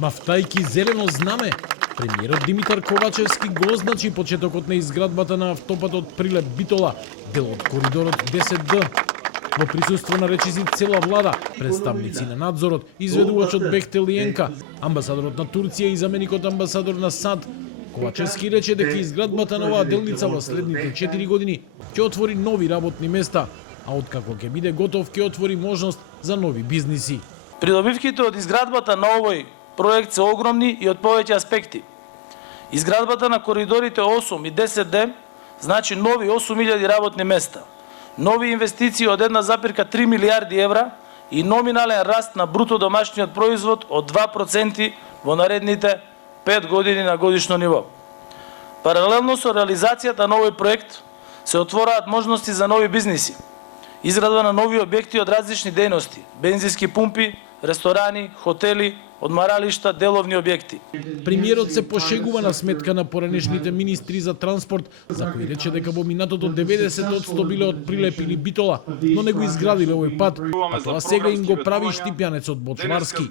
Мафтајки зелено знаме, премиерот Димитар Ковачевски го означи почетокот на изградбата на автопатот Прилеп-Битола, дел од коридорот 10Д. Во присуство на речиси цела влада, представници на надзорот, изведувачот Бехтел Јенка, амбасадорот на Турција и заменикот амбасадор на САД, Ковачевски рече дека изградбата на оваа делница во следните 4 години ќе отвори нови работни места, а откако ќе биде готов ќе отвори можност за нови бизниси. Придобивките од изградбата на овој проект се огромни и од повеќе аспекти. Изградбата на коридорите 8 и 10Д значи нови 8.000 работни места, нови инвестиции од 1,3 милиарди евра и номинален раст на бруто домашниот производ од 2% во наредните 5 години на годишно ниво. Паралелно со реализацијата на овој проект се отвораат можности за нови бизниси, изградба на нови објекти од различни дејности, бензински пумпи, ресторани, хотели, одмаралишта, деловни објекти. Премиерот се пошегува на сметка на поранешните министри за транспорт, за кои рече дека во минатото 90% биле од Прилеп или Битола, но не го изградиле овој пат, а тоа сега им го прави Штипјанецот Бочварски.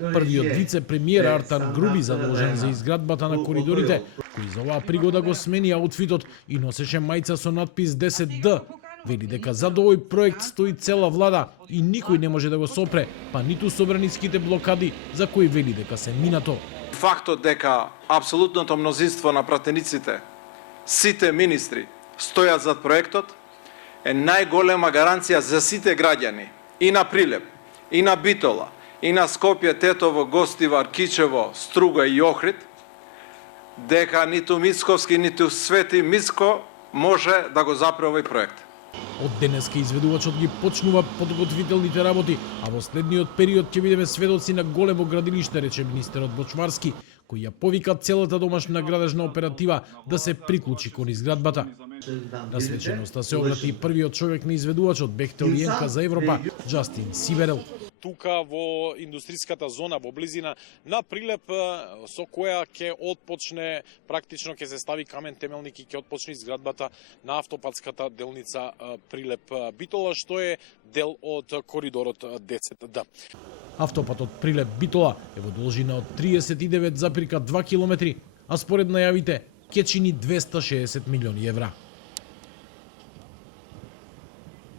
Првиот вице-премиер Артан Груби, задолжен за изградбата на коридорите, кој за оваа пригода го смени аутфитот и носеше мајца со надпис 10Д, вели дека зад овој проект стои цела влада и никој не може да го сопре, па ниту собраниските блокади за кои вели дека се минато. Фактот дека апсолутното мнозинство на пратениците, сите министри, стојат зад проектот, е најголема гаранција за сите граѓани, и на Прилеп, и на Битола, и на Скопје, Тетово, Гостивар, Кичево, Струга и Охрид, дека ниту Мицковски, ниту Свети Мицко може да го запре овој проект. Од денеска изведувачот ги почнува подготвителните работи, а во следниот период ќе бидеме сведоци на големо градилиште, рече министерот Бочварски, кој ја повика целата домашна градежна оператива да се приклучи кон изградбата. На свеченоста се обрати и првиот човек на изведувачот Бехтел Јенка за Европа, Џастин Сиберел. Тука во индустријската зона во близина на Прилеп, со која ќе отпочне, практично ќе се стави камен темелник и ќе отпочне изградбата на автопатската делница Прилеп-Битола, што е дел од коридорот 10Д. Автопатот Прилеп-Битола е во должина од 39,2 километри, а според најавите ќе чини 260 милиони евра.